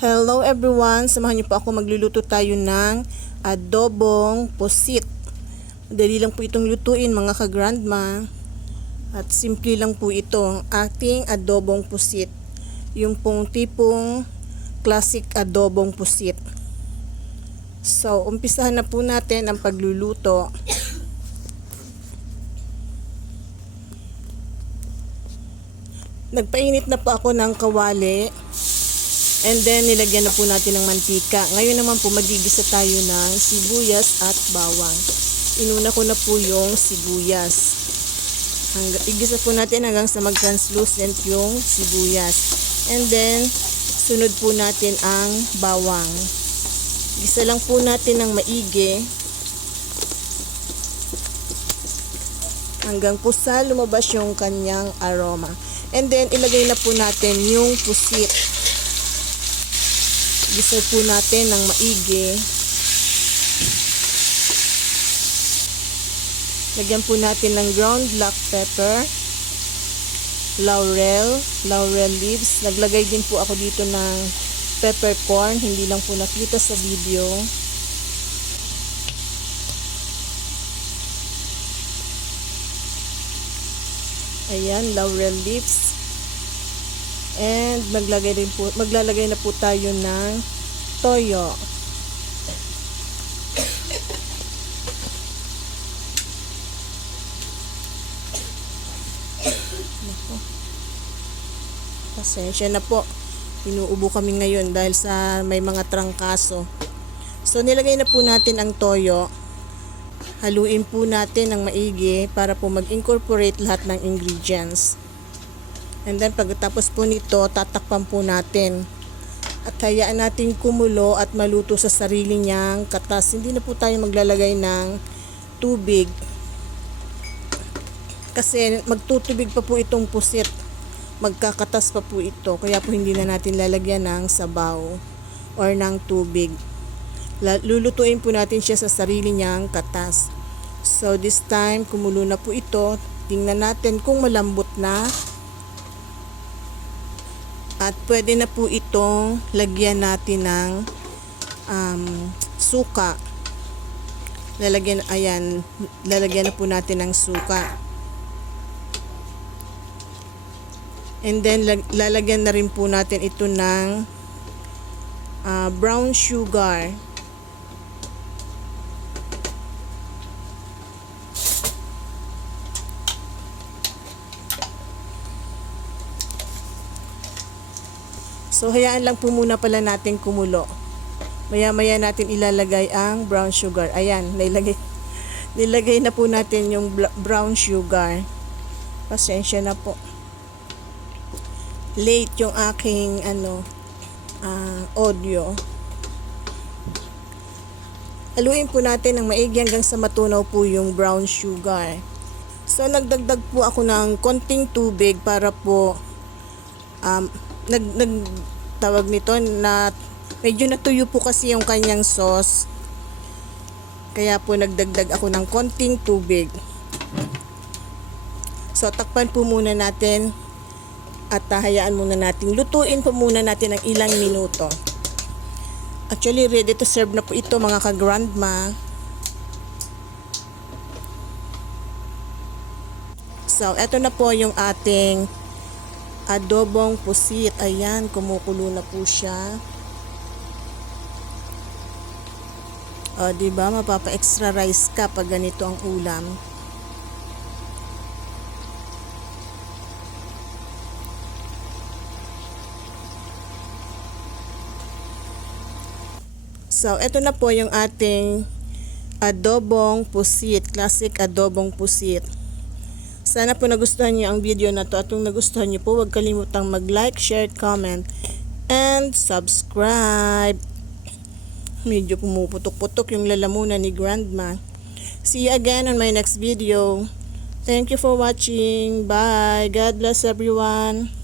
Hello everyone! Samahan niyo po ako magluluto tayo ng adobong pusit. Madali lang po itong lutuin mga ka-grandma. At simple lang po ito ang ating adobong pusit. Yung pong tipong classic adobong pusit. So, umpisahan na po natin ang pagluluto. Nagpainit na po ako ng kawali. And then, nilagyan na po natin ng mantika. Ngayon naman po, magigisa tayo ng sibuyas at bawang. Inuna ko na po yung sibuyas. Hanggang, igisa po natin hanggang sa mag-translucent yung sibuyas. And then, sunod po natin ang bawang. Gisa lang po natin ng maigi. Hanggang po sa lumabas yung kanyang aroma. And then, ilagay na po natin yung pusit. Gisa po natin ng maigi. Lagyan po natin ng ground black pepper, laurel, laurel leaves. Naglagay din po ako dito ng peppercorn, hindi lang po nakita sa video. Ayan, laurel leaves. And maglagay din po, maglalagay na po tayo ng toyo. Pasensya na po. Inuubo kami ngayon dahil sa may mga trangkaso. So nilagay na po natin ang toyo. Haluin po natin ng maigi para po mag-incorporate lahat ng ingredients. And then pagkatapos po nito, tatakpan po natin. At hayaan natin kumulo at maluto sa sarili niyang katas. Hindi na po tayo maglalagay ng tubig. Kasi magtutubig pa po itong pusit. Magkakatas pa po ito. Kaya po hindi na natin lalagyan ng sabaw or ng tubig. Lulutuin po natin siya sa sarili niyang katas. So this time, kumulo na po ito. Tingnan natin kung malambot na. At pwede na po itong lagyan natin ng um, suka. Lalagyan, ayan, lalagyan na po natin ng suka. And then, lag- lalagyan na rin po natin ito ng ah, brown sugar. So, hayaan lang po muna pala natin kumulo. Maya-maya natin ilalagay ang brown sugar. Ayan, nilagay, nilagay na po natin yung brown sugar. Pasensya na po. Late yung aking ano, ah, audio. Haluin po natin ng maigi hanggang sa matunaw po yung brown sugar. So, nagdagdag po ako ng konting tubig para po um, nag, nag tawag nito na medyo natuyo po kasi yung kanyang sauce. Kaya po nagdagdag ako ng konting tubig. So, takpan po muna natin at hayaan muna natin. Lutuin po muna natin ng ilang minuto. Actually, ready to serve na po ito mga ka-grandma. So, eto na po yung ating adobong pusit. Ayan, kumukulo na po siya. O, di ba mapapa-extra rice ka pag ganito ang ulam. So, eto na po yung ating adobong pusit, classic adobong pusit. Sana po nagustuhan niyo ang video na to at kung nagustuhan niyo po, huwag kalimutang mag-like, share, comment, and subscribe. Medyo pumuputok-putok yung lalamunan ni Grandma. See you again on my next video. Thank you for watching. Bye. God bless everyone.